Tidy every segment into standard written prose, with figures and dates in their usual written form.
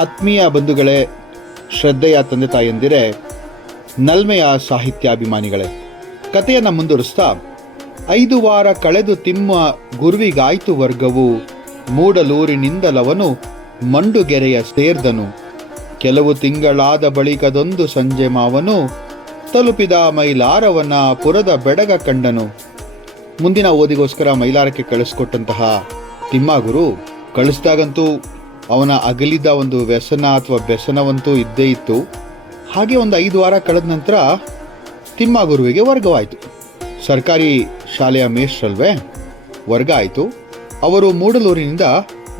ಆತ್ಮೀಯ ಬಂಧುಗಳೇ, ಶ್ರದ್ಧೆಯ ತಂದೆ ತಾಯಂದಿರೇ, ನಲ್ಮೆಯ ಸಾಹಿತ್ಯಾಭಿಮಾನಿಗಳೇ, ಕಥೆಯನ್ನು ಮುಂದುವರಿಸ್ತಾ 5 ವಾರ ಕಳೆದು ತಿಮ್ಮ ಗುರುವಿಗಾಯ್ತು ವರ್ಗವು, ಮೂಡಲೂರಿನಿಂದಲವನು ಮಂಡುಗೆರೆಯ ಸೇರ್ದನು. ಕೆಲವು ತಿಂಗಳಾದ ಬಳಿಕದೊಂದು ಸಂಜೆ ಮಾವನು, ತಲುಪಿದ ಮೈಲಾರವನ ಪುರದ ಬೆಡಗ ಕಂಡನು. ಮುಂದಿನ ಓದಿಗೋಸ್ಕರ ಮೈಲಾರಕ್ಕೆ ಕಳಿಸ್ಕೊಟ್ಟಂತಹ ತಿಮ್ಮಗುರು ಕಳಿಸಿದಾಗಂತೂ ಅವನ ಅಗಲಿದ ಒಂದು ವ್ಯಸನ ಅಥವಾ ವ್ಯಸನವಂತೂ ಇದ್ದೇ ಇತ್ತು. ಹಾಗೆ ಒಂದು 5 ವಾರ ಕಳೆದ ನಂತರ ತಿಮ್ಮಗುರುವಿಗೆ ವರ್ಗವಾಯಿತು. ಸರ್ಕಾರಿ ಶಾಲೆಯ ಮೇಷ್ಟ್ರಲ್ವೇ, ವರ್ಗ ಆಯಿತು. ಅವರು ಮೂಡಲೂರಿನಿಂದ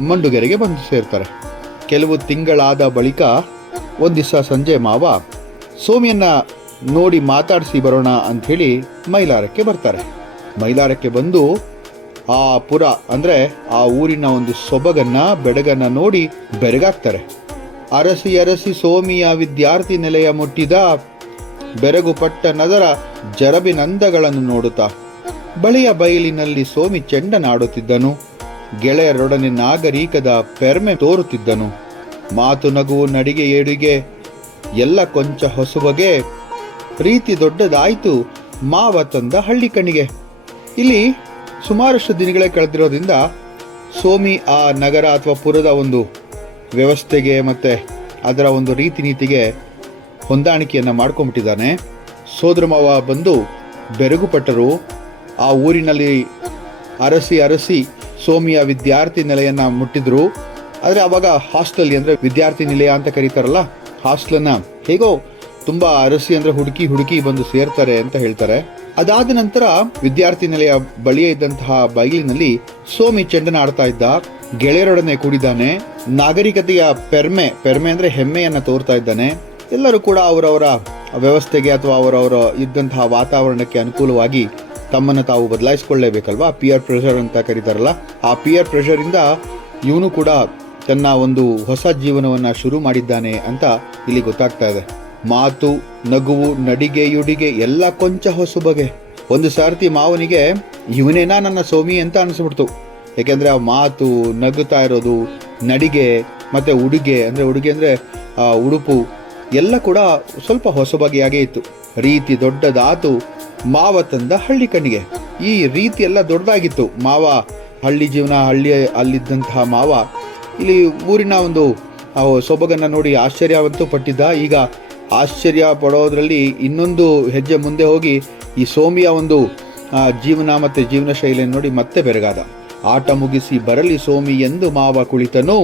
ಮಂಡುಗೆರೆಗೆ ಬಂದು ಸೇರ್ತಾರೆ. ಕೆಲವು ತಿಂಗಳಾದ ಬಳಿಕ ಒಂದು ದಿವಸ ಸಂಜೆ ಮಾವ ಸೋಮಿಯನ್ನ ನೋಡಿ ಮಾತಾಡಿಸಿ ಬರೋಣ ಅಂಥೇಳಿ ಮೈಲಾರಕ್ಕೆ ಬರ್ತಾರೆ. ಮೈಲಾರಕ್ಕೆ ಬಂದು ಆ ಪುರ ಅಂದರೆ ಆ ಊರಿನ ಒಂದು ಸೊಬಗನ್ನ ಬೆಡಗನ್ನ ನೋಡಿ ಬೆರಗಾಗ್ತಾರೆ. ಅರಸಿ ಅರಸಿ ಸೋಮಿಯ ವಿದ್ಯಾರ್ಥಿ ನಿಲಯ ಮುಟ್ಟಿದ, ಬೆರಗು ಪಟ್ಟ ನದರ ಜರಬಿನಂದಗಳನ್ನು ನೋಡುತ್ತಾ ಬಳಿಯ ಬಯಲಿನಲ್ಲಿ ಸೋಮಿ ಚೆಂಡನಾಡುತ್ತಿದ್ದನು. ಗೆಳೆಯರೊಡನೆ ನಾಗರಿಕದ ಪೆರ್ಮೆ ತೋರುತ್ತಿದ್ದನು. ಮಾತು ನಗುವು ನಡಿಗೆ ಏಡಿಗೆ ಎಲ್ಲ ಕೊಂಚ ಹೊಸಬಗೆ, ಪ್ರೀತಿ ದೊಡ್ಡದಾಯಿತು ಮಾವ ತಂದ ಹಳ್ಳಿ ಕಣ್ಣಿಗೆ. ಇಲ್ಲಿ ಸುಮಾರಷ್ಟು ದಿನಗಳೇ ಕಳೆದಿರೋದ್ರಿಂದ ಸೋಮಿ ಆ ನಗರ ಅಥವಾ ಪುರದ ಒಂದು ವ್ಯವಸ್ಥೆಗೆ ಮತ್ತು ಅದರ ಒಂದು ರೀತಿ ನೀತಿಗೆ ಹೊಂದಾಣಿಕೆಯನ್ನು ಮಾಡ್ಕೊಂಡ್ಬಿಟ್ಟಿದ್ದಾನೆ. ಸೋದರ ಮಾವ ಬಂದು ಬೆರಗುಪಟ್ಟರು. ಆ ಊರಿನಲ್ಲಿ ಅರಸಿ ಅರಸಿ ಸೋಮಿಯ ವಿದ್ಯಾರ್ಥಿ ನಿಲಯನ ಮುಟ್ಟಿದ್ರು. ಆದರೆ ಅವಾಗ ಹಾಸ್ಟೆಲ್ ಅಂದರೆ ವಿದ್ಯಾರ್ಥಿ ನಿಲಯ ಅಂತ ಕರೀತಾರಲ್ಲ, ಹಾಸ್ಟೆಲನ್ನು ಹೇಗೋ ತುಂಬ ಅರಸಿ ಅಂದರೆ ಹುಡುಕಿ ಬಂದು ಸೇರ್ತಾರೆ ಅಂತ ಹೇಳ್ತಾರೆ. ಅದಾದ ನಂತರ ವಿದ್ಯಾರ್ಥಿ ನಿಲಯ ಬಳಿಯೇ ಇದ್ದಂತಹ ಬಯಲಿನಲ್ಲಿ ಸೋಮಿ ಚೆಂಡನ ಆಡ್ತಾ ಇದ್ದ. ಗೆಳೆಯರೊಡನೆ ಕೂಡಿದ್ದಾನೆ. ನಾಗರಿಕತೆಯ ಪೆರ್ಮೆ ಅಂದರೆ ಹೆಮ್ಮೆಯನ್ನು ತೋರ್ತಾ ಇದ್ದಾನೆ. ಎಲ್ಲರೂ ಕೂಡ ಅವರವರ ವ್ಯವಸ್ಥೆಗೆ ಅಥವಾ ಅವರವರ ಇದ್ದಂತಹ ವಾತಾವರಣಕ್ಕೆ ಅನುಕೂಲವಾಗಿ ತಮ್ಮನ್ನು ತಾವು ಬದಲಾಯಿಸಿಕೊಳ್ಳೇಬೇಕಲ್ವಾ. ಪಿಯರ್ ಪ್ರೆಷರ್ ಅಂತ ಕರೀತಾರಲ್ಲ, ಆ ಪಿಯರ್ ಪ್ರೆಷರಿಂದ ಇವನು ಕೂಡ ತನ್ನ ಒಂದು ಹೊಸ ಜೀವನವನ್ನು ಶುರು ಮಾಡಿದ್ದಾನೆ ಅಂತ ಇಲ್ಲಿ ಗೊತ್ತಾಗ್ತಾ ಇದೆ. ಮಾತು ನಗುವು ನಡಿಗೆಯುಡಿಗೆ ಎಲ್ಲ ಕೊಂಚ ಹೊಸಬಗೆ. ಒಂದು ಸಾರ್ತಿ ಮಾವನಿಗೆ ಇವನೇನಾ ನನ್ನ ಸೋಮಿ ಅಂತ ಅನಿಸ್ಬಿಡ್ತು. ಯಾಕೆಂದರೆ ಆ ಮಾತು, ನಗುತ್ತಾ ಇರೋದು, ನಡಿಗೆ ಮತ್ತು ಉಡುಗೆ ಅಂದರೆ ಉಡುಪು ಎಲ್ಲ ಕೂಡ ಸ್ವಲ್ಪ ಹೊಸಬಗೆಯಾಗೇ ಇತ್ತು. ರೀತಿ ದೊಡ್ಡದಾತು ಮಾವ ತಂದ ಹಳ್ಳಿ ಕಣ್ಣಿಗೆ. ಈ ರೀತಿ ಎಲ್ಲ ದೊಡ್ಡದಾಗಿತ್ತು. ಮಾವ ಹಳ್ಳಿ ಜೀವನ, ಅಲ್ಲಿದ್ದಂತಹ ಮಾವ ಇಲ್ಲಿ ಊರಿನ ಒಂದು ಸೊಬಗನ್ನು ನೋಡಿ ಆಶ್ಚರ್ಯವಂತೂ ಪಟ್ಟಿದ್ದ. ಈಗ ಆಶ್ಚರ್ಯ ಪಡೋದ್ರಲ್ಲಿ ಇನ್ನೊಂದು ಹೆಜ್ಜೆ ಮುಂದೆ ಹೋಗಿ ಈ ಸೋಮಿಯ ಒಂದು ಜೀವನ ಮತ್ತು ಜೀವನ ಶೈಲಿಯನ್ನು ನೋಡಿ ಮತ್ತೆ ಬೆರಗಾದ. ಆಟ ಮುಗಿಸಿ ಬರಲಿ ಸೋಮಿ ಎಂದು ಮಾವ ಕುಳಿತನು.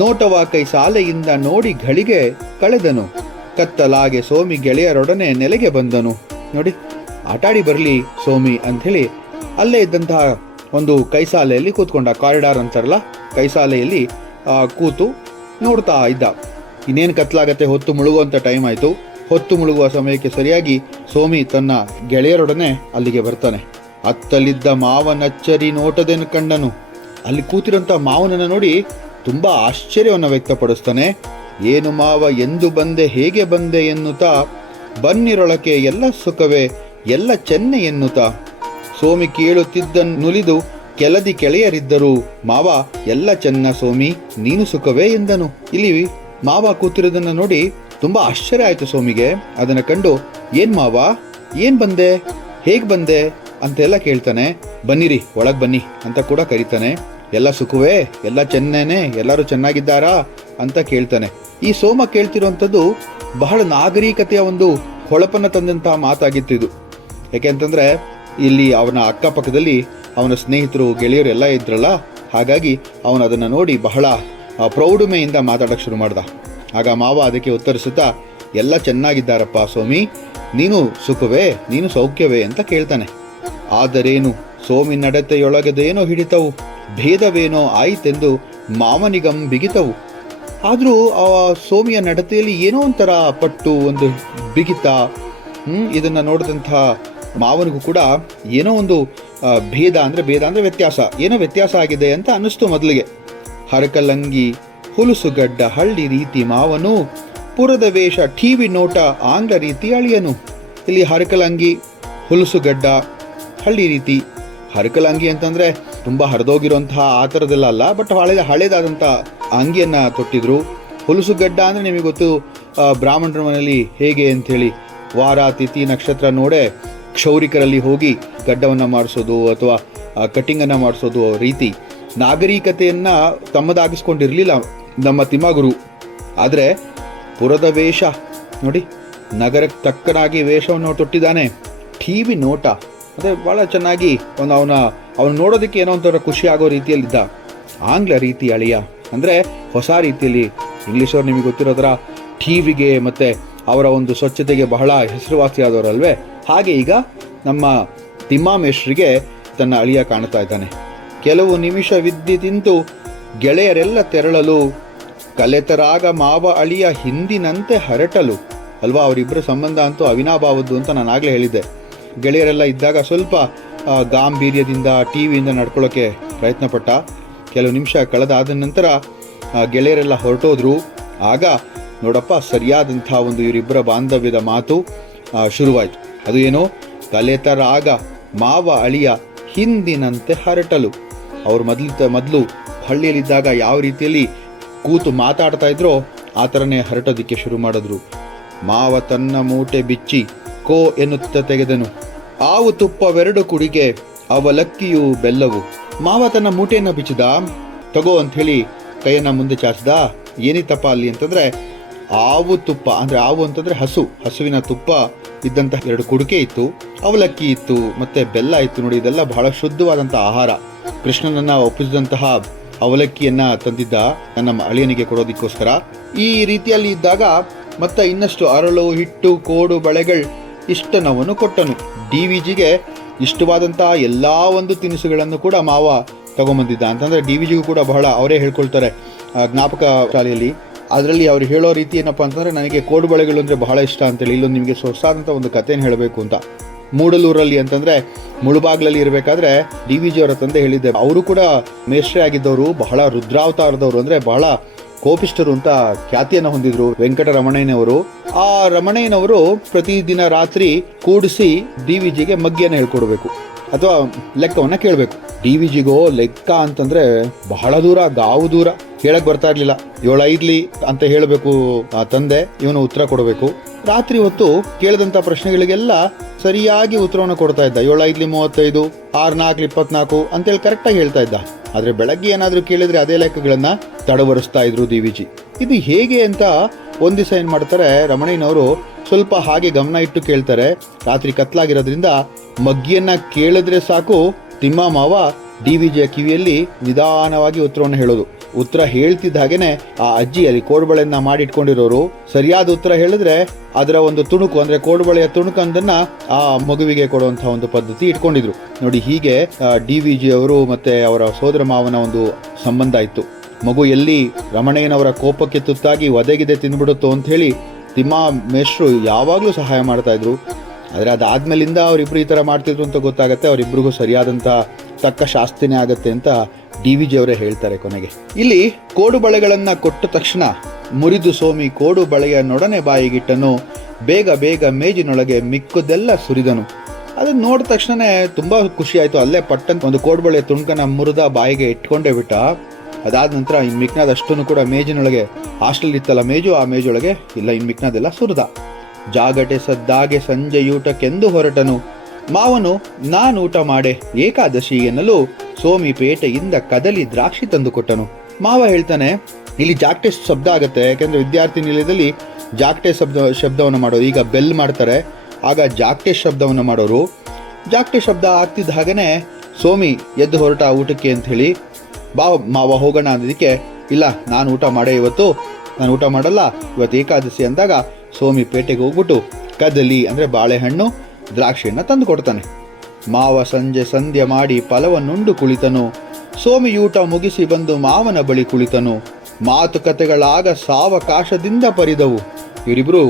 ನೋಟವ ಕೈ ಸಾಲೆಯಿಂದ ನೋಡಿ ಗಳಿಗೆ ಕಳೆದನು. ಕತ್ತಲಾಗೆ ಸೋಮಿ ಗೆಳೆಯರೊಡನೆ ನೆಲೆಗೆ ಬಂದನು. ನೋಡಿ, ಆಟಾಡಿ ಬರಲಿ ಸೋಮಿ ಅಂಥೇಳಿ ಅಲ್ಲೇ ಇದ್ದಂತಹ ಒಂದು ಕೈಸಾಲೆಯಲ್ಲಿ ಕೂತ್ಕೊಂಡ. ಕಾರಿಡಾರ್ ಅಂತಾರಲ್ಲ, ಕೈಸಾಲೆಯಲ್ಲಿ ಕೂತು ನೋಡ್ತಾ ಇದ್ದ. ಇನ್ನೇನು ಕತ್ಲಾಗತ್ತೆ, ಹೊತ್ತು ಮುಳುಗುವಂಥ ಟೈಮ್ ಆಯಿತು. ಹೊತ್ತು ಮುಳುಗುವ ಸಮಯಕ್ಕೆ ಸರಿಯಾಗಿ ಸೋಮಿ ತನ್ನ ಗೆಳೆಯರೊಡನೆ ಅಲ್ಲಿಗೆ ಬರ್ತಾನೆ. ಅತ್ತಲಿದ್ದ ಮಾವನಚ್ಚರಿ ನೋಟದೇನು ಕಂಡನು. ಅಲ್ಲಿ ಕೂತಿರೋಂಥ ಮಾವನನ್ನು ನೋಡಿ ತುಂಬ ಆಶ್ಚರ್ಯವನ್ನು ವ್ಯಕ್ತಪಡಿಸ್ತಾನೆ. ಏನು ಮಾವ, ಎಂದು ಬಂದೆ, ಹೇಗೆ ಬಂದೆ ಎನ್ನುತ್ತಾ, ಬನ್ನಿರೊಳಕ್ಕೆ ಎಲ್ಲ ಸುಖವೇ, ಎಲ್ಲ ಚೆನ್ನೆ ಎನ್ನುತ್ತಾ. ಸೋಮಿ ಕೇಳುತ್ತಿದ್ದನುಲಿದು ಕೆಲದಿ ಕೆಳೆಯರಿದ್ದರು. ಮಾವ ಎಲ್ಲ ಚೆನ್ನ ಸೋಮಿ, ನೀನು ಸುಖವೇ ಎಂದನು. ಇಲ್ಲಿ ಮಾವ ಕೂತಿರೋದನ್ನ ನೋಡಿ ತುಂಬಾ ಆಶ್ಚರ್ಯ ಆಯ್ತು ಸೋಮಿಗೆ. ಅದನ್ನ ಕಂಡು ಏನ್ ಮಾವ, ಏನ್ ಬಂದೆ, ಹೇಗ್ ಬಂದೆ ಅಂತೆಲ್ಲ ಕೇಳ್ತಾನೆ. ಬನ್ನಿರಿ, ಒಳಗ್ ಬನ್ನಿ ಅಂತ ಕೂಡ ಕರೀತಾನೆ. ಎಲ್ಲ ಸುಖವೇ, ಎಲ್ಲ ಚೆನ್ನೇನೆ, ಎಲ್ಲರೂ ಚೆನ್ನಾಗಿದ್ದಾರಾ ಅಂತ ಕೇಳ್ತಾನೆ. ಈ ಸೋಮ ಕೇಳ್ತಿರುವಂಥದ್ದು ಬಹಳ ನಾಗರಿಕತೆಯ ಒಂದು ಹೊಳಪನ್ನ ತಂದಂತಹ ಮಾತಾಗಿತ್ತು ಇದು. ಯಾಕೆಂತಂದ್ರೆ ಇಲ್ಲಿ ಅವನ ಅಕ್ಕಪಕ್ಕದಲ್ಲಿ ಅವನ ಸ್ನೇಹಿತರು, ಗೆಳೆಯರು ಎಲ್ಲ ಇದ್ರಲ್ಲ, ಹಾಗಾಗಿ ಅವನು ಅದನ್ನು ನೋಡಿ ಬಹಳ ಪ್ರೌಢಮೆಯಿಂದ ಮಾತಾಡಕ್ಕೆ ಶುರು ಮಾಡ್ದ. ಆಗ ಮಾವ ಅದಕ್ಕೆ ಉತ್ತರಿಸುತ್ತಾ, ಎಲ್ಲ ಚೆನ್ನಾಗಿದ್ದಾರಪ್ಪ ಸೋಮಿ, ನೀನು ಸುಖವೇ, ನೀನು ಸೌಖ್ಯವೇ ಅಂತ ಕೇಳ್ತಾನೆ. ಆದರೇನು ಸೋಮಿ ನಡತೆಯೊಳಗದೇನೋ ಹಿಡಿತವು, ಭೇದವೇನೋ ಆಯಿತೆಂದು ಮಾವನಿಗಂ ಬಿಗಿತವು. ಆದರೂ ಆ ಸೋಮಿಯ ನಡತೆಯಲ್ಲಿ ಏನೋ ಒಂಥರ ಪಟ್ಟು, ಒಂದು ಬಿಗಿತ. ಇದನ್ನು ನೋಡಿದಂಥ ಮಾವನಿಗೂ ಕೂಡ ಏನೋ ಒಂದು ಭೇದ ಅಂದರೆ ವ್ಯತ್ಯಾಸ, ಏನೋ ವ್ಯತ್ಯಾಸ ಆಗಿದೆ ಅಂತ ಅನ್ನಿಸ್ತು ಮೊದಲಿಗೆ. ಹರಕಲಂಗಿ ಹುಲುಸುಗಡ್ಡ ಹಳ್ಳಿ ರೀತಿ ಮಾವನು, ಪುರದ ವೇಷ ಟಿವಿ ನೋಟ ಆಂಗ್ಲ ರೀತಿ ಅಳಿಯನು. ಇಲ್ಲಿ ಹರಕಲಂಗಿ, ಹುಲುಸುಗಡ್ಡ, ಹಳ್ಳಿ ರೀತಿ. ಹರಕಲಂಗಿ ಅಂತಂದರೆ ತುಂಬ ಹರಿದೋಗಿರೋಂತಹ ಆ ಥರದ್ದೆಲ್ಲ ಅಲ್ಲ, ಬಟ್ ಹಳೇದಾದಂಥ ಅಂಗಿಯನ್ನು ತೊಟ್ಟಿದ್ರು. ಹುಲುಸುಗಡ್ಡ ಅಂದರೆ ನಿಮಗೆ ಗೊತ್ತು, ಬ್ರಾಹ್ಮಣರ ಮನೆಯಲ್ಲಿ ಹೇಗೆ ಅಂಥೇಳಿ ವಾರ ತಿಥಿ ನಕ್ಷತ್ರ ನೋಡೇ ಕ್ಷೌರಿಕರಲ್ಲಿ ಹೋಗಿ ಗಡ್ಡವನ್ನು ಮಾಡಿಸೋದು ಅಥವಾ ಕಟ್ಟಿಂಗನ್ನು ಮಾಡಿಸೋದು ರೀತಿ ನಾಗರಿಕತೆಯನ್ನು ತಮ್ಮದಾಗಿಸ್ಕೊಂಡಿರಲಿಲ್ಲ ನಮ್ಮ ತಿಮ್ಮಗುರು. ಆದರೆ ಪುರದ ವೇಷ ನೋಡಿ, ನಗರಕ್ಕೆ ತಕ್ಕನಾಗಿ ವೇಷವನ್ನು ತೊಟ್ಟಿದ್ದಾನೆ. ಟಿವಿ ನೋಟ ಅಂದರೆ ಭಾಳ ಚೆನ್ನಾಗಿ ಅವನು ನೋಡೋದಕ್ಕೆ ಏನೋ ಒಂಥರ ಖುಷಿ ಆಗೋ ರೀತಿಯಲ್ಲಿದ್ದ. ಆಂಗ್ಲ ರೀತಿ ಅಳಿಯ ಅಂದರೆ ಹೊಸ ರೀತಿಯಲ್ಲಿ. ಇಂಗ್ಲೀಷವ್ರು ನಿಮಗೆ ಗೊತ್ತಿರೋ ಥರ ಟಿವಿಗೆ ಮತ್ತು ಅವರ ಒಂದು ಸ್ವಚ್ಛತೆಗೆ ಬಹಳ ಹೆಸರುವಾಸಿಯಾದವರಲ್ವೇ, ಹಾಗೆ ಈಗ ನಮ್ಮ ತಿಮ್ಮಾಮೇಶ್ವರಿಗೆ ತನ್ನ ಅಳಿಯ ಕಾಣ್ತಾ ಇದ್ದಾನೆ. ಕೆಲವು ನಿಮಿಷ ವಿದ್ಯೆ ತಿಂತು ಗೆಳೆಯರೆಲ್ಲ ತೆರಳಲು, ಕಲೆತರಾಗ ಮಾವ ಅಳಿಯ ಹಿಂದಿನಂತೆ ಹರಟಲು. ಅಲ್ವಾ, ಅವರಿಬ್ಬರ ಸಂಬಂಧ ಅಂತೂ ಅವಿನಾಭಾವದ್ದು ಅಂತ ನಾನು ಆಗಲೇ ಹೇಳಿದ್ದೆ. ಗೆಳೆಯರೆಲ್ಲ ಇದ್ದಾಗ ಸ್ವಲ್ಪ ಗಾಂಭೀರ್ಯದಿಂದ ಟಿ ವಿಯಿಂದ ನಡ್ಕೊಳ್ಳೋಕ್ಕೆ ಪ್ರಯತ್ನಪಟ್ಟ. ಕೆಲವು ನಿಮಿಷ ಕಳೆದಾದ ನಂತರ ಗೆಳೆಯರೆಲ್ಲ ಹೊರಟೋದ್ರು. ಆಗ ನೋಡಪ್ಪ, ಸರಿಯಾದಂಥ ಒಂದು ಇವರಿಬ್ಬರ ಬಾಂಧವ್ಯದ ಮಾತು ಶುರುವಾಯಿತು. ಅದು ಏನು, ಕಲೆತರಾಗ ಮಾವ ಅಳಿಯ ಹಿಂದಿನಂತೆ ಹರಟಲು. ಅವರು ಮೊದಲು ಹಳ್ಳಿಯಲ್ಲಿದ್ದಾಗ ಯಾವ ರೀತಿಯಲ್ಲಿ ಕೂತು ಮಾತಾಡ್ತಾ ಇದ್ರೋ ಆ ಥರನೇ ಹರಟೋದಕ್ಕೆ ಶುರು ಮಾಡಿದ್ರು. ಮಾವ ತನ್ನ ಮೂಟೆ ಬಿಚ್ಚಿ ಕೋ ಎನ್ನುತ್ತ ತೆಗೆದನು, ಆವು ತುಪ್ಪವೆರಡು ಕುಡಿಗೆ ಅವಲಕ್ಕಿಯು ಬೆಲ್ಲವು. ಮಾವ ತನ್ನ ಮೂಟೆಯನ್ನು ಬಿಚ್ಚಿದ, ತಗೋ ಅಂಥೇಳಿ ಕೈಯನ್ನು ಮುಂದೆ ಚಾಚಿದ. ಏನಿತ್ತಪ್ಪ ಅಲ್ಲಿ ಅಂತಂದರೆ ಆವು ತುಪ್ಪ, ಅಂದರೆ ಆವು ಅಂತಂದರೆ ಹಸುವಿನ ತುಪ್ಪ ಇದ್ದಂತಹ 2 ಕುಡಿಕೆ ಇತ್ತು, ಅವಲಕ್ಕಿ ಇತ್ತು, ಮತ್ತೆ ಬೆಲ್ಲ ಇತ್ತು. ನೋಡಿ, ಇದೆಲ್ಲ ಬಹಳ ಶುದ್ಧವಾದಂಥ ಆಹಾರ. ಕೃಷ್ಣನನ್ನ ಒಪ್ಪಿಸಿದಂತಹ ಅವಲಕ್ಕಿಯನ್ನ ತಂದಿದ್ದ ನನ್ನ ಅಳಿಯನಿಗೆ ಕೊಡೋದಕ್ಕೋಸ್ಕರ. ಈ ರೀತಿಯಲ್ಲಿ ಇದ್ದಾಗ ಮತ್ತೆ ಇನ್ನಷ್ಟು ಅರಳು, ಹಿಟ್ಟು, ಕೋಡು, ಬಳೆಗಳು ಇಷ್ಟನವನ್ನು ಕೊಟ್ಟನು. DVGಗೆ ಇಷ್ಟವಾದಂತಹ ಎಲ್ಲಾ ಒಂದು ತಿನಿಸುಗಳನ್ನು ಕೂಡ ಮಾವ ತಗೊಂಬಂದಿದ್ದ. ಅಂತಂದ್ರೆ DVGಗೂ ಕೂಡ ಬಹಳ ಅವರೇ ಹೇಳ್ಕೊಳ್ತಾರೆ ಜ್ಞಾಪಕ ಶಾಲೆಯಲ್ಲಿ. ಅದರಲ್ಲಿ ಅವ್ರು ಹೇಳೋ ರೀತಿ ಏನಪ್ಪಾ ಅಂತಂದ್ರೆ, ನನಗೆ ಕೋಡು ಬಳೆಗಳು ಅಂದರೆ ಬಹಳ ಇಷ್ಟ ಅಂತೇಳಿ. ಇಲ್ಲೊಂದು ನಿಮಗೆ ಹೊಸದಾದಂಥ ಒಂದು ಕಥೆಯನ್ನು ಹೇಳಬೇಕು ಅಂತ. ಮೂಡಲೂರಲ್ಲಿ ಅಂತಂದ್ರೆ ಮುಳುಬಾಗ್ಲಲ್ಲಿ ಇರಬೇಕಾದ್ರೆ DVG ಅವರ ತಂದೆ ಹೇಳಿದ್ದೆ, ಅವರು ಕೂಡ ಮೇಷ್ಟ್ರೇ ಆಗಿದ್ದವರು, ಬಹಳ ರುದ್ರಾವತಾರದವರು, ಅಂದ್ರೆ ಬಹಳ ಕೋಪಿಷ್ಠರು ಅಂತ ಖ್ಯಾತಿಯನ್ನು ಹೊಂದಿದ್ರು ವೆಂಕಟರಮಣಯ್ಯನವರು. ಆ ರಮಣಯ್ಯನವರು ಪ್ರತಿದಿನ ರಾತ್ರಿ ಕೂಡಿಸಿ DVGಗೆ ಮಗ್ಗಿಯನ್ನು ಹೇಳ್ಕೊಡ್ಬೇಕು ಅಥವಾ ಲೆಕ್ಕವನ್ನ ಕೇಳಬೇಕು. DVGಗೋ ಲೆಕ್ಕ ಅಂತಂದ್ರೆ ಬಹಳ ದೂರ, ಗಾವು ದೂರ, ಹೇಳಕ್ ಬರ್ತಾ ಇರ್ಲಿಲ್ಲ. 7 ಅಂತ ಹೇಳಬೇಕು ತಂದೆ, ಇವನು ಉತ್ತರ ಕೊಡಬೇಕು. ರಾತ್ರಿ ಹೊತ್ತು ಕೇಳಿದಂತ ಪ್ರಶ್ನೆಗಳಿಗೆಲ್ಲ ಸರಿಯಾಗಿ ಉತ್ತರವನ್ನು ಕೊಡ್ತಾ ಇದ್ದ. 7 35, 6 4 24 ಅಂತೇಳಿ ಕರೆಕ್ಟಾಗಿ ಹೇಳ್ತಾ ಇದ್ದ. ಆದ್ರೆ ಬೆಳಗ್ಗೆ ಏನಾದ್ರೂ ಕೇಳಿದ್ರೆ ಅದೇ ಲೆಕ್ಕಗಳನ್ನ ತಡವರಿಸ್ತಾ ಇದ್ರು DVG. ಇದು ಹೇಗೆ ಅಂತ ಒಂದ್ ದಿವಸ ಏನ್ ಮಾಡ್ತಾರೆ, ರಮಣಯ್ಯನವರು ಸ್ವಲ್ಪ ಹಾಗೆ ಗಮನ ಇಟ್ಟು ಕೇಳ್ತಾರೆ. ರಾತ್ರಿ ಕತ್ಲಾಗಿರೋದ್ರಿಂದ ಮಗ್ಗಿಯನ್ನ ಕೇಳಿದ್ರೆ ಸಾಕು, ತಿಮ್ಮ ಮಾವ DVGಯ ಕಿವಿಯಲ್ಲಿ ನಿಧಾನವಾಗಿ ಉತ್ತರವನ್ನು ಹೇಳೋದು. ಉತ್ತರ ಹೇಳ್ತಿದ್ದ ಹಾಗೇನೆ ಆ ಅಜ್ಜಿ ಅಲ್ಲಿ ಕೋಡುಬಳೆಯನ್ನ ಮಾಡಿಟ್ಕೊಂಡಿರೋರು ಸರಿಯಾದ ಉತ್ತರ ಹೇಳಿದ್ರೆ ಅದರ ಒಂದು ತುಣುಕು, ಅಂದ್ರೆ ಕೋಡುಬಳೆಯ ತುಣುಕಂದನ್ನ ಆ ಮಗುವಿಗೆ ಕೊಡುವಂತಹ ಒಂದು ಪದ್ಧತಿ ಇಟ್ಕೊಂಡಿದ್ರು. ನೋಡಿ, ಹೀಗೆ DVG ಅವರು ಮತ್ತೆ ಅವರ ಸೋದರ ಮಾವನ ಒಂದು ಸಂಬಂಧ ಇತ್ತು. ಮಗು ಎಲ್ಲಿ ರಮಣಯ್ಯನವರ ಕೋಪಕ್ಕೆ ತುತ್ತಾಗಿ ಒದಗಿದೆ ತಿಂದ್ಬಿಡುತ್ತೋ ಅಂತ ಹೇಳಿ ತಿಮ್ಮ ಮೇಷ್ಟ್ರು ಯಾವಾಗ್ಲೂ ಸಹಾಯ ಮಾಡ್ತಾ ಇದ್ರು. ಆದ್ರೆ ಅದಾದ್ಮೇಲಿಂದ ಅವರಿಬ್ರು ಈ ತರ ಮಾಡ್ತಿದ್ರು ಅಂತ ಗೊತ್ತಾಗತ್ತೆ. ಅವರಿಬ್ರಿಗೂ ಸರಿಯಾದಂತ ತಕ್ಕ ಶಾಸ್ತಿನೇ ಆಗತ್ತೆ ಅಂತ DVG ಅವರೇ ಹೇಳ್ತಾರೆ ಕೊನೆಗೆ. ಇಲ್ಲಿ ಕೋಡು ಬಳೆಗಳನ್ನ ಕೊಟ್ಟ ತಕ್ಷಣ ಮುರಿದು ಸೋಮಿ ಕೋಡು ಬಳೆಯ ನೊಡನೆ ಬಾಯಿಗಿಟ್ಟನು, ಬೇಗ ಬೇಗ ಮೇಜಿನೊಳಗೆ ಮಿಕ್ಕುದೆಲ್ಲ ಸುರಿದನು. ಅದನ್ನ ನೋಡಿದ ತಕ್ಷಣನೇ ತುಂಬಾ ಖುಷಿ ಆಯ್ತು. ಅಲ್ಲೇ ಪಟ್ಟಂತ ಒಂದು ಕೋಡು ಬಳೆಯ ತುಣುಕನ ಮುರಿದ ಬಾಯಿಗೆ ಇಟ್ಕೊಂಡೇ ಬಿಟ್ಟ. ಅದಾದ ನಂತರ ಇನ್ ಮಿಕ್ನಾದಷ್ಟನ್ನು ಕೂಡ ಮೇಜಿನೊಳಗೆ, ಹಾಸ್ಟೆಲ್ ಇತ್ತಲ್ಲ ಮೇಜು, ಆ ಮೇಜೊಳಗೆ ಇಲ್ಲ ಇನ್ ಮಿಕ್ನಾದೆಲ್ಲ ಸುರಿದ. ಜಾಗಟೆ ಸದ್ದಾಗೆ ಸಂಜೆಯೂಟಕ್ಕೆಂದು ಹೊರಟನು. ಮಾವನು ನಾನು ಊಟ ಮಾಡೆ ಏಕಾದಶಿ ಎನ್ನಲು ಸೋಮಿ ಪೇಟೆಯಿಂದ ಕದಲಿ ದ್ರಾಕ್ಷಿ ತಂದು ಕೊಟ್ಟನು. ಮಾವ ಹೇಳ್ತಾನೆ, ಇಲ್ಲಿ ಜಾಗಟೆ ಶಬ್ದ ಆಗತ್ತೆ, ಯಾಕೆಂದ್ರೆ ವಿದ್ಯಾರ್ಥಿ ನಿಲಯದಲ್ಲಿ ಜಾಗಟೆ ಶಬ್ದವನ್ನು ಮಾಡೋರು. ಈಗ ಬೆಲ್ ಮಾಡ್ತಾರೆ, ಆಗ ಜಾಗಟೆ ಶಬ್ದವನ್ನು ಮಾಡೋರು. ಜಾಗಟೆ ಶಬ್ದ ಆಗ್ತಿದ್ದ ಹಾಗೇನೆ ಸೋಮಿ ಎದ್ದು ಹೊರಟ ಊಟಕ್ಕೆ ಅಂತ ಹೇಳಿ. ಬಾ ಮಾವ ಹೋಗೋಣ ಅಂದಿದ್ದಕ್ಕೆ, ಇಲ್ಲ ನಾನು ಊಟ ಮಾಡೇ ಇವತ್ತು, ನಾನು ಊಟ ಮಾಡಲ್ಲ ಇವತ್ತು ಏಕಾದಶಿ ಅಂದಾಗ ಸೋಮಿ ಪೇಟೆಗೆ ಹೋಗ್ಬಿಟ್ಟು ಕದಲಿ ಅಂದ್ರೆ ಬಾಳೆಹಣ್ಣು ದ್ರಾಕ್ಷಿಯನ್ನ ತಂದು ಕೊಡ್ತಾನೆ. ಮಾವ ಸಂಜೆ ಸಂಧ್ಯೆ ಮಾಡಿ ಫಲವನ್ನುಂಡು ಕುಳಿತನು. ಸೋಮಿಯೂಟ ಮುಗಿಸಿ ಬಂದು ಮಾವನ ಬಳಿ ಕುಳಿತನು. ಮಾತುಕತೆಗಳಾಗ ಸಾವಕಾಶದಿಂದ ಪರಿದವು. ಇವರಿಬ್ರು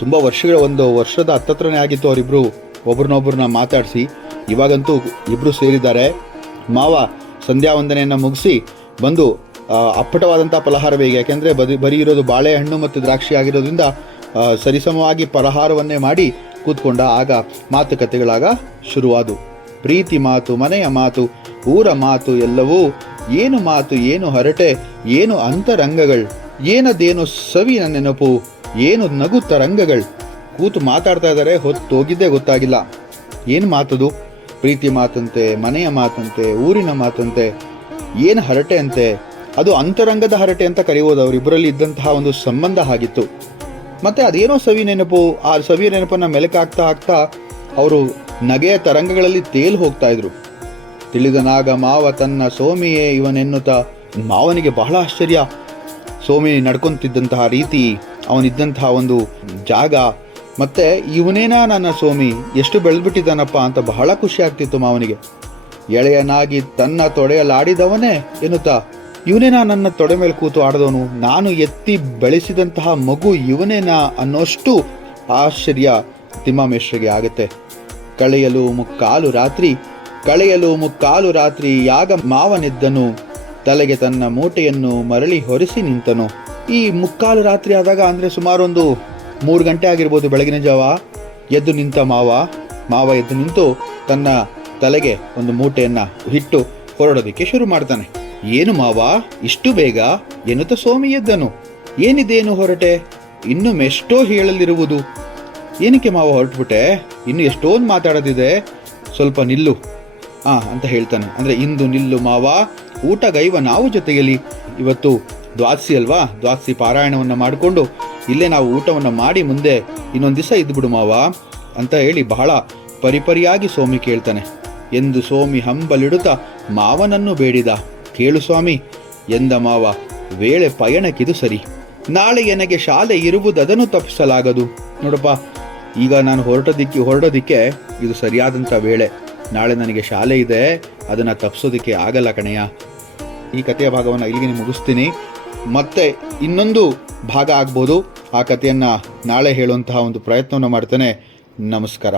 ತುಂಬಾ ಒಂದು ವರ್ಷದ ಹತ್ತತ್ರನೇ ಆಗಿತ್ತು ಅವರಿಬ್ರು ಒಬ್ರನ್ನೊಬ್ರನ್ನ ಮಾತಾಡಿಸಿ. ಇವಾಗಂತೂ ಇಬ್ರು ಸೇರಿದ್ದಾರೆ. ಮಾವ ಸಂಧ್ಯಾ ವಂದನೆಯನ್ನ ಮುಗಿಸಿ ಬಂದು ಅಪ್ಪಟವಾದಂಥ ಫಲಹಾರ ಬೇಗ, ಯಾಕೆಂದ್ರೆ ಬರೀ ಇರೋದು ಬಾಳೆಹಣ್ಣು ಮತ್ತು ದ್ರಾಕ್ಷಿ ಆಗಿರೋದ್ರಿಂದ ಸರಿಸಮವಾಗಿ ಫಲಹಾರವನ್ನೇ ಮಾಡಿ ಕೂತ್ಕೊಂಡ. ಆಗ ಮಾತುಕತೆಗಳಾಗ ಶುರುವಾದು. ಪ್ರೀತಿ ಮಾತು, ಮನೆಯ ಮಾತು, ಊರ ಮಾತು ಎಲ್ಲವೂ ಏನು ಮಾತು, ಏನು ಹರಟೆ, ಏನು ಅಂತರಂಗಗಳು. ಏನದೇನು ಸವಿನ ನೆನಪು, ಏನು ನಗು ತರಂಗಗಳು. ಕೂತು ಮಾತಾಡ್ತಾ ಇದ್ದಾರೆ, ಹೊತ್ತೋಗಿದ್ದೇ ಗೊತ್ತಾಗಿಲ್ಲ. ಏನು ಮಾತದು? ಪ್ರೀತಿ ಮಾತಂತೆ, ಮನೆಯ ಮಾತಂತೆ, ಊರಿನ ಮಾತಂತೆ, ಏನು ಹರಟೆ ಅಂತೆ. ಅದು ಅಂತರಂಗದ ಹರಟೆ ಅಂತ ಕರೆಯುವುದು. ಅವರಿಬ್ಬರಲ್ಲಿ ಇದ್ದಂತಹ ಒಂದು ಸಂಬಂಧ ಆಗಿತ್ತು. ಮತ್ತೆ ಅದೇನೋ ಸವಿ ನೆನಪು. ಆ ಸವಿ ನೆನಪನ್ನ ಮೆಲುಕಾಗ್ತಾ ಆಗ್ತಾ ಅವರು ನಗೆಯ ತರಂಗಗಳಲ್ಲಿ ತೇಲ್ ಹೋಗ್ತಾ ಇದ್ರು. ತಿಳಿದನಾಗ ಮಾವ ತನ್ನ ಸೋಮಿಯೇ ಇವನೆನ್ನುತ್ತಾ. ಮಾವನಿಗೆ ಬಹಳ ಆಶ್ಚರ್ಯ. ಸೋಮಿ ನಡ್ಕೊಂತಿದ್ದಂತಹ ರೀತಿ, ಅವನಿದ್ದಂತಹ ಒಂದು ಜಾಗ, ಮತ್ತೆ ಇವನೇನಾ ನನ್ನ ಸೋಮಿ, ಎಷ್ಟು ಬೆಳೆದ್ಬಿಟ್ಟಿದ್ದಾನಪ್ಪ ಅಂತ ಬಹಳ ಖುಷಿ ಆಗ್ತಿತ್ತು ಮಾವನಿಗೆ. ಎಳೆಯನಾಗಿ ತನ್ನ ತೊಡೆಯಲಾಡಿದವನೇ ಎನ್ನುತ್ತಾ, ಇವನೇನಾ ನನ್ನ ತೊಡೆ ಮೇಲೆ ಕೂತು ಆಡಿದವನು, ನಾನು ಎತ್ತಿ ಬೆಳೆಸಿದಂತಹ ಮಗು ಇವನೇನಾ ಅನ್ನೋಷ್ಟು ಆಶ್ಚರ್ಯ ತಿಮ್ಮಮೇಶ್ವರಿಗೆ ಆಗುತ್ತೆ. ಕಳೆಯಲು ಮುಕ್ಕಾಲು ರಾತ್ರಿ ಯಾಗ ಮಾವನೆದ್ದನು, ತಲೆಗೆ ತನ್ನ ಮೂಟೆಯನ್ನು ಮರಳಿ ಹೊರಿಸಿ ನಿಂತನು. ಈ ಮುಕ್ಕಾಲು ರಾತ್ರಿ ಆದಾಗ ಅಂದರೆ ಸುಮಾರು ಒಂದು 3 ಗಂಟೆ ಆಗಿರ್ಬೋದು, ಬೆಳಗಿನ ಜಾವ. ಎದ್ದು ನಿಂತ ಮಾವ ಎದ್ದು ನಿಂತು ತನ್ನ ತಲೆಗೆ ಒಂದು ಮೂಟೆಯನ್ನು ಇಟ್ಟು ಹೊರಡೋದಕ್ಕೆ ಶುರು ಮಾಡ್ತಾನೆ. ಏನು ಮಾವ ಇಷ್ಟು ಬೇಗ ಎನ್ನುತ್ತ ಸೋಮಿ ಎದ್ದನು. ಏನಿದೇನು ಹೊರಟೆ, ಇನ್ನು ಎಷ್ಟೋ ಹೇಳಲಿರುವುದು. ಏನಕ್ಕೆ ಮಾವ ಹೊರಟ್ಬಿಟ್ಟೆ, ಇನ್ನು ಎಷ್ಟೊಂದು ಮಾತಾಡೋದಿದೆ, ಸ್ವಲ್ಪ ನಿಲ್ಲು ಅಂತ ಹೇಳ್ತಾನೆ. ಅಂದರೆ ಇಂದು ನಿಲ್ಲು ಮಾವ, ಊಟಗೈವ ನಾವು ಜೊತೆಯಲ್ಲಿ. ಇವತ್ತು ದ್ವಾದಶಿ ಅಲ್ವಾ, ದ್ವಾದಶಿ ಪಾರಾಯಣವನ್ನು ಮಾಡಿಕೊಂಡು ಇಲ್ಲೇ ನಾವು ಊಟವನ್ನು ಮಾಡಿ ಮುಂದೆ ಇನ್ನೊಂದು ದಿವಸ ಇದ್ದುಬಿಡು ಮಾವ ಅಂತ ಹೇಳಿ ಬಹಳ ಪರಿಪರಿಯಾಗಿ ಸೋಮಿ ಕೇಳ್ತಾನೆ. ಎಂದು ಸೋಮಿ ಹಂಬಲಿಡುತ್ತಾ ಮಾವನನ್ನು ಬೇಡಿದ. ಕೇಳು ಸ್ವಾಮಿ ಎಂದ ಮಾವ, ವೇಳೆ ಪಯಣಕ್ಕಿದು ಸರಿ. ನಾಳೆ ನನಗೆ ಶಾಲೆ ಇರುವುದನ್ನು ತಪ್ಪಿಸಲಾಗದು. ನೋಡಪ್ಪ, ಈಗ ನಾನು ಹೊರಡೋದಿಕ್ಕೆ ಇದು ಸರಿಯಾದಂಥ ವೇಳೆ. ನಾಳೆ ನನಗೆ ಶಾಲೆ ಇದೆ, ಅದನ್ನು ತಪ್ಪಿಸೋದಕ್ಕೆ ಆಗಲ್ಲ ಕಣಯ್ಯ. ಈ ಕಥೆಯ ಭಾಗವನ್ನು ಇಲ್ಲಿಗೆ ಮುಗಿಸ್ತೀನಿ. ಮತ್ತೆ ಇನ್ನೊಂದು ಭಾಗ ಆಗ್ಬೋದು. ಆ ಕಥೆಯನ್ನು ನಾಳೆ ಹೇಳುವಂತಹ ಒಂದು ಪ್ರಯತ್ನವನ್ನು ಮಾಡ್ತೇನೆ. ನಮಸ್ಕಾರ.